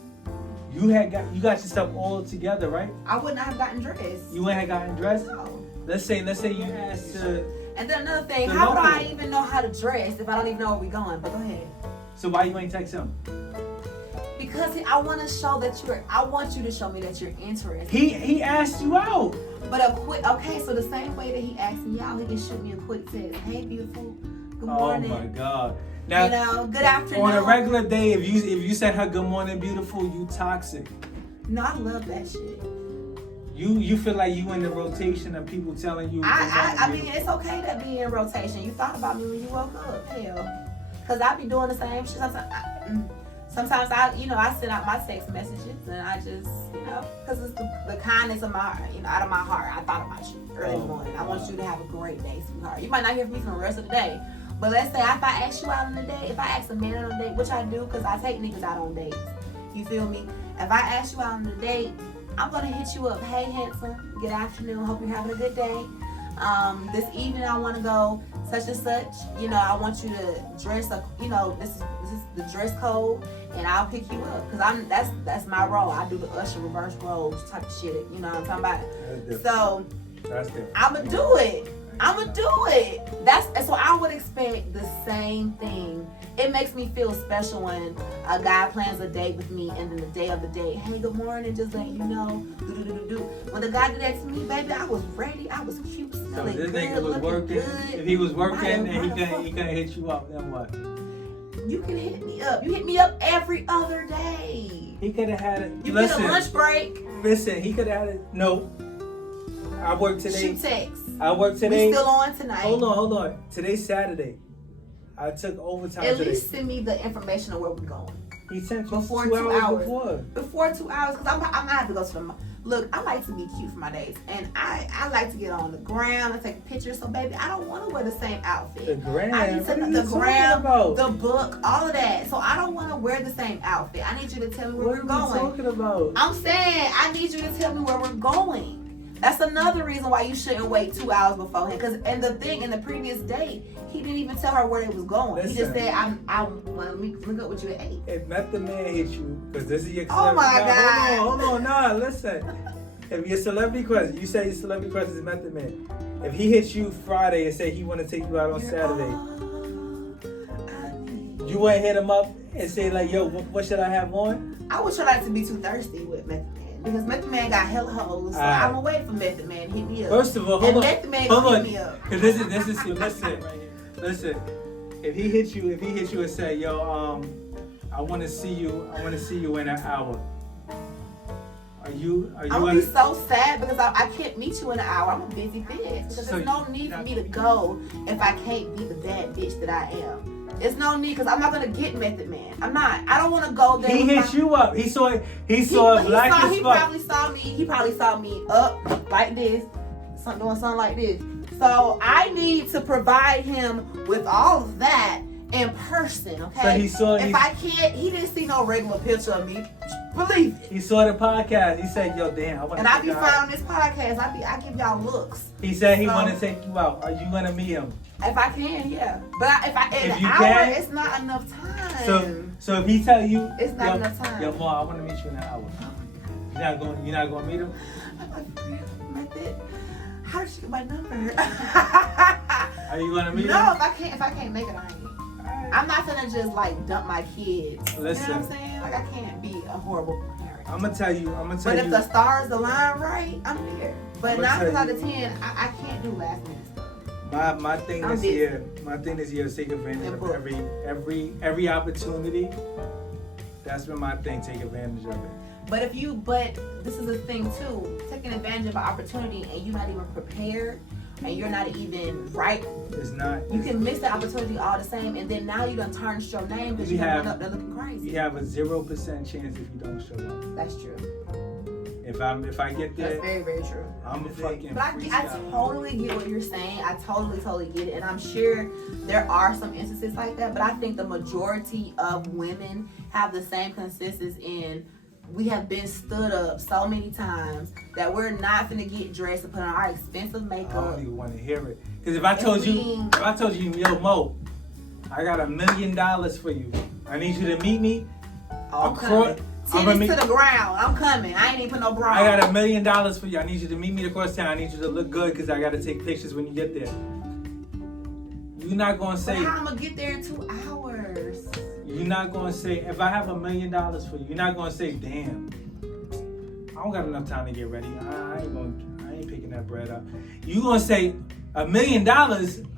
You got your stuff all together, right? I would not have gotten dressed. You ain't have gotten dressed? No. Let's say you asked to. And then another thing, how would I even know how to dress if I don't even know where we're going? But go ahead. So why you ain't text him? Because I want to show that I want you to show me that you're interested. He asked you out. But so the same way that he asked me out, he can shoot me a quick text. Hey, beautiful. Good morning. Oh my God. Now, good afternoon. On a regular day, if you send her good morning, beautiful, you toxic. No, I love that shit. You feel like you in the rotation of people telling you. I mean, it's okay to be in rotation. You thought about me when you woke up, hell. Cause I be doing the same shit. Sometimes I send out my text messages and I just, cause it's the kindness of my heart, out of my heart. I thought about you early in the morning. I want you to have a great day, sweetheart. You might not hear from me for the rest of the day, but let's say if I ask you out on a date, if I ask a man on a date, which I do, cause I take niggas out on dates. You feel me? If I ask you out on a date, I'm gonna hit you up. Hey, handsome. Good afternoon. Hope you're having a good day. This evening I want to go such and such. You know, I want you to dress up. You know, this is the dress code, and I'll pick you up because that's my role. I do the usher reverse roles type of shit. You know what I'm talking about? So that's different. I'ma do it. So I would expect the same thing. It makes me feel special when a guy plans a date with me, and then the day of the date, hey, good morning, just letting you know. When the guy did that to me, baby, I was ready. I was cute, smelling so this good, nigga was working. good. If he was working and he couldn't hit you up, then what? You can hit me up. You hit me up every other day. He could have had it. You get a lunch break. Listen, he could have had it. No. I work today. Shoot text. I work today. We still on tonight. Hold on. Today's Saturday. I took overtime At today. least send me the information of where we're going. He sent you before 2 hours before. Before 2 hours, because I'm gonna have to go to the. Look, I like to be cute for my dates, and I like to get on the ground and take pictures. So, baby, I don't want to wear the same outfit. The gram. I need to the gram, the book, all of that. So I don't want to wear the same outfit. I need you to tell me where we're going. What are you talking about? I'm saying I need you to tell me where we're going. That's another reason why you shouldn't wait 2 hours beforehand. Because and the thing in the previous date, he didn't even tell her where they was going. Listen, he just said, I want to link up with you at 8. If Method Man hit you, because this is your Oh my God. Hold on, nah, listen. If your celebrity crush, you say your celebrity crush is Method Man. If he hits you Friday and say he want to take you out on Saturday, you wouldn't hit him up and say like, yo, what should I have on? I would try not to be too thirsty with Method Man. Because Method Man got hella hoes, so I'm gonna wait for Method Man to hit me up. First of all, hold on. Method Man hit me up. Cause this is listen, listen. If he hits you and say, yo, I want to see you in an hour. I'm gonna be so sad because I can't meet you in an hour. I'm a busy bitch. Because there's no need for me to go if I can't be the bad bitch that I am. There's no need because I'm not gonna get Method Man. I'm not. I don't want to go there. He hit you up. He saw black as fuck. He probably saw me up like this, doing something like this. So I need to provide him with all of that in person. Okay. So if I can't, he didn't see no regular picture of me. Believe it. He saw the podcast. He said, "Yo, damn, I want to." And I be found this podcast. I give y'all looks. He said he want to take you out. Are you gonna meet him? If I can, yeah. But if you hour, can, it's not enough time. So if he tell you, it's not enough time. Yo, Mom, I want to meet you in an hour. You're not gonna meet him. Method. How did she get my number? Are you gonna meet him? No, if I can't make it, I ain't. I'm not gonna just like dump my kids. Listen, you know what I'm saying? Like I can't be a horrible parent. I'm gonna tell you. But if the stars align right, I'm here. But 9 times out of 10, I can't do last minute stuff. My thing this year is take advantage of every opportunity. That's been my thing. Take advantage of it. But this is the thing too. Taking advantage of an opportunity and you're not even prepared. And you're not even right. It's not. You can miss the opportunity all the same, and then now you done tarnished your name because you went up there looking crazy. You have a 0% chance if you don't show up. That's true. If I get there, that's very, very true. I'm a fucking. But I totally get what you're saying. I totally get it, and I'm sure there are some instances like that. But I think the majority of women have the same consensus in. We have been stood up so many times that we're not gonna get dressed and put on our expensive makeup. I don't even want to hear it. Because if I told you, yo, Mo, I got $1 million for you. I need you to meet me. I'm coming. Titties to the ground. I'm coming. I ain't even put no bra. I got $1 million for you. I need you to meet me across town. I need you to look good because I got to take pictures when you get there. You're not gonna say. But how I'm gonna get there in 2 hours? You're not gonna say, if I have $1 million for you, you're not gonna say, damn, I don't got enough time to get ready. I ain't picking that bread up. You gonna say $1 million?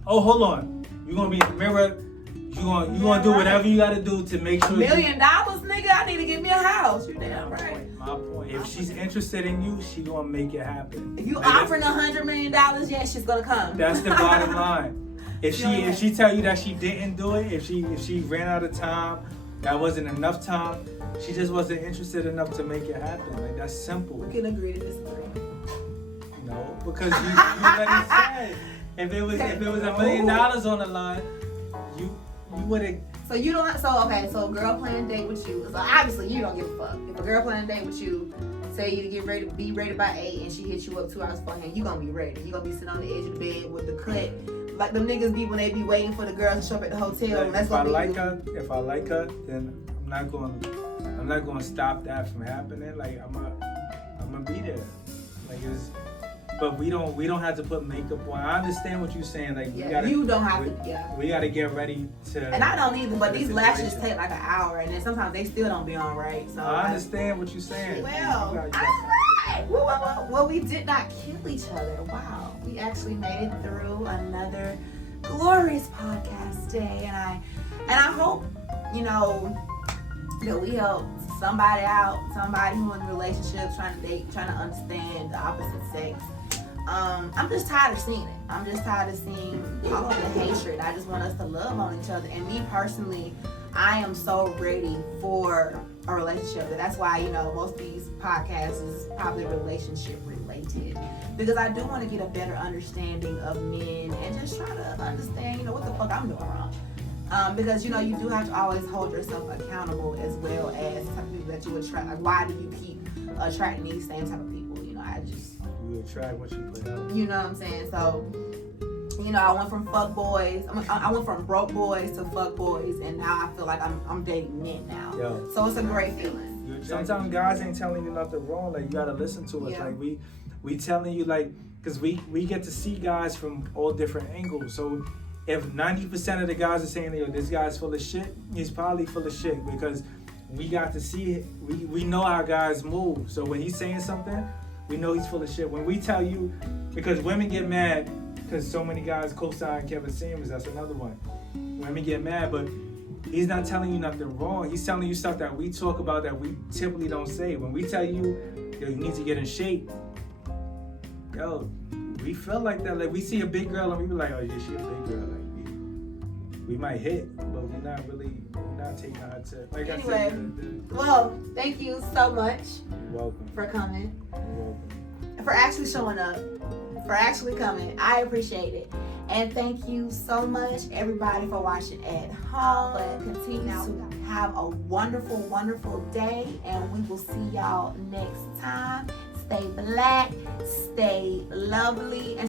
Oh, hold on. You gonna be in the mirror. You gonna do whatever you gotta do to make sure. $1 million, nigga. I need to get me a house. You damn right. My point. If she's interested in you, she gonna make it happen. If you offering $100 million, yes, she's gonna come. That's the bottom line. If she tell you that she didn't do it, if she ran out of time, that wasn't enough time, she just wasn't interested enough to make it happen. Like that's simple. We can agree to disagree. No, because you already said if it was $1 million on the line, you would have. So you don't. So a girl planning a date with you. So obviously you don't give a fuck. If a girl planning a date with you, say you to get ready, be ready by 8, and she hits you up 2 hours beforehand, you gonna be ready. You gonna be sitting on the edge of the bed with the cut like them niggas be when they be waiting for the girls to show up at the hotel. And that's if what I like her, then I'm not going to stop that from happening. Like I'm gonna be there. Like it's. But we don't have to put makeup on. I understand what you're saying. Like you don't have to. Yeah. We gotta get ready to. And I don't either. But these lashes take like an hour, and then sometimes they still don't be on right. So I understand what you're saying. Well, all right. Well, we did not kill each other. Wow, we actually made it through another glorious podcast day, and I hope that we help somebody out, somebody who in relationships trying to date, trying to understand the opposite sex. I'm just tired of seeing it. I'm just tired of seeing all of the hatred. I just want us to love on each other. And me personally, I am so ready for a relationship. That's why, most of these podcasts is probably relationship related. Because I do want to get a better understanding of men and just try to understand, what the fuck I'm doing wrong. Because, you do have to always hold yourself accountable as well as the type of people that you attract. Like, why do you keep attracting these same type of people? You attract what you put out. You know what I'm saying? So, I went from fuck boys. I went from broke boys to fuck boys, and now I feel like I'm dating men now. Yo. So it's a great feeling. Sometimes guys ain't telling you nothing wrong. Like you gotta listen to us. Yeah. Like we telling you because we get to see guys from all different angles. So if 90% of the guys are saying, yo, this guy's full of shit, he's probably full of shit because we got to see it. We know how guys move. So when he's saying something, we know he's full of shit. When we tell you, because women get mad because so many guys co-sign Kevin Samuels, that's another one. Women get mad, but he's not telling you nothing wrong. He's telling you stuff that we talk about that we typically don't say. When we tell you, yo, you need to get in shape, yo, we feel like that. Like we see a big girl and we be like, oh yeah, she a big girl. Like we might hit, but we're not taking her to. Like anyway, I said, well, thank you so much. You're welcome. For coming. You're welcome. For actually showing up. For actually coming. I appreciate it. And thank you so much, everybody, for watching at home. But continue to have a wonderful, wonderful day. And we will see y'all next time. Stay black, stay lovely, and